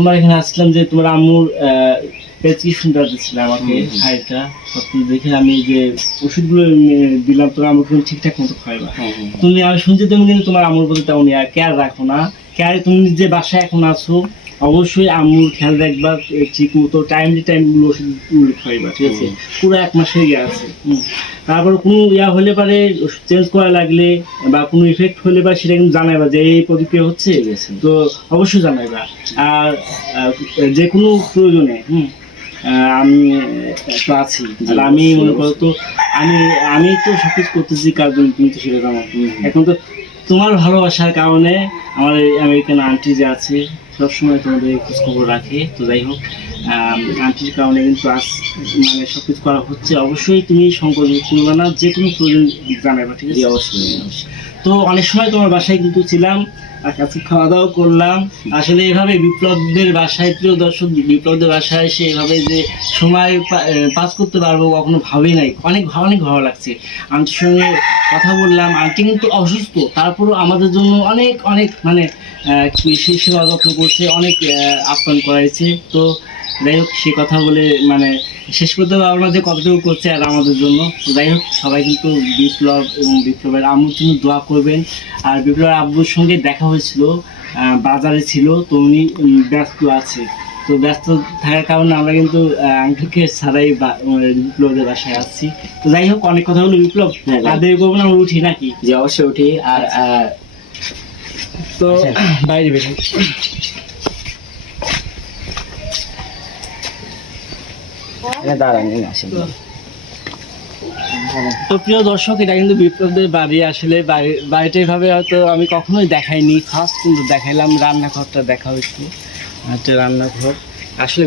প্রথমবার এখানে আসলাম যে তোমার আম্মুর প্রেসক্রিপশনটা দিচ্ছিল আমাকে খাইটা সব দেখে আমি যে ওষুধগুলো দিলাম তোমার আম্মুর কিন্তু ঠিকঠাক মতো খাই না হ্যাঁ তুমি আমি শুনছি তুমি কিন্তু তোমার আম্মুর প্রতি তেমন কেয়ার রাখো না। কেয়ার তুমি যে বাসায় এখন আছো অবশ্যই আম্মুর খেয়াল রাখবা ঠিক মতো টাইমলি টাইমগুলো ওষুধ খাইবা ঠিক আছে? পুরো এক মাস হয়ে গেছে হুম। তারপর কোনো ইয়া হলে পারে চেঞ্জ করা লাগলে বা কোনো ইফেক্ট হলে বা সেটা কিন্তু জানাইবা যে এই প্রতিক্রিয়া হচ্ছে। তো অবশ্যই জানাইবা। আর যে কোনো প্রয়োজনে হুম আমি তো আছি। আমি মনে করো তো আমি আমি তো সবকিছু করতেছি কার জন্য তুমি তো সেটা জানো। এখন তো তোমার ভালোবাসার কারণে আমার এই আমেরিকান আন্টি যে আছে, সবসময় তোমাদের খোঁজ খবর রাখে, তো যাই হোক আন্টির কারণে কিন্তু আজ মানে সব কিছু করা হচ্ছে। অবশ্যই তুমি সংকোচ করবে না, যে কোনো প্রয়োজন জানাবে ঠিক আছে? অবশ্যই অবশ্যই। তো অনেক সময় তোমার বাসায় কিন্তু ছিলাম খাওয়া দাওয়া করলাম। আসলে এভাবে বিপ্লবদের বাসায় প্রিয় দর্শক বিপ্লবদের বাসায় এসে এভাবে যে সময় পাস করতে পারব কখনো ভাবেই নাই। অনেক অনেক ভালো লাগছে। আন্টির সঙ্গে কথা বললাম আন্টি কিন্তু অসুস্থ। তারপরও আমাদের জন্য অনেক অনেক মানে আহ, কি সে সেবা যত্ন করছে অনেক আপ্যায়ন করাইছে। তো যাই হোক সে কথা বলে মানে শেষ করতে পারব না যে কতটুকু করছে আর আমাদের জন্য। যাই হোক সবাই কিন্তু বিপ্লব এবং বিপ্লবের আম্মুর জন্য দোয়া করবেন। আর বিপ্লবের আব্বুর সঙ্গে দেখা হয়েছিল আহ, বাজারে ছিল তো উনি ব্যস্ত আছে। তো ব্যস্ত থাকার কারণে আমরা কিন্তু আঙ্কেলকে ছাড়াই বা- বিপ্লবদের বাসায় আসছি। তো যাই হোক অনেক কথা হলো বিপ্লব। হ্যাঁ, আর দেরি করব না আমরা উঠি নাকি? যে অবশ্যই উঠি। আর আহ, তো আচ্ছা। বাইরে বেশি এখানে দাঁড়ান এই আসেন তো প্রিয় দর্শক এটা কিন্তু বিপ্লবদের বাড়ি আসলে বাড়ি- বাড়িটা এভাবে হয়তো আমি কখনোই দেখাইনি। ফার্স্ট কিন্তু দেখাইলাম রান্নাঘরটা দেখা হয়েছে একটা রান্নাঘর। আসলে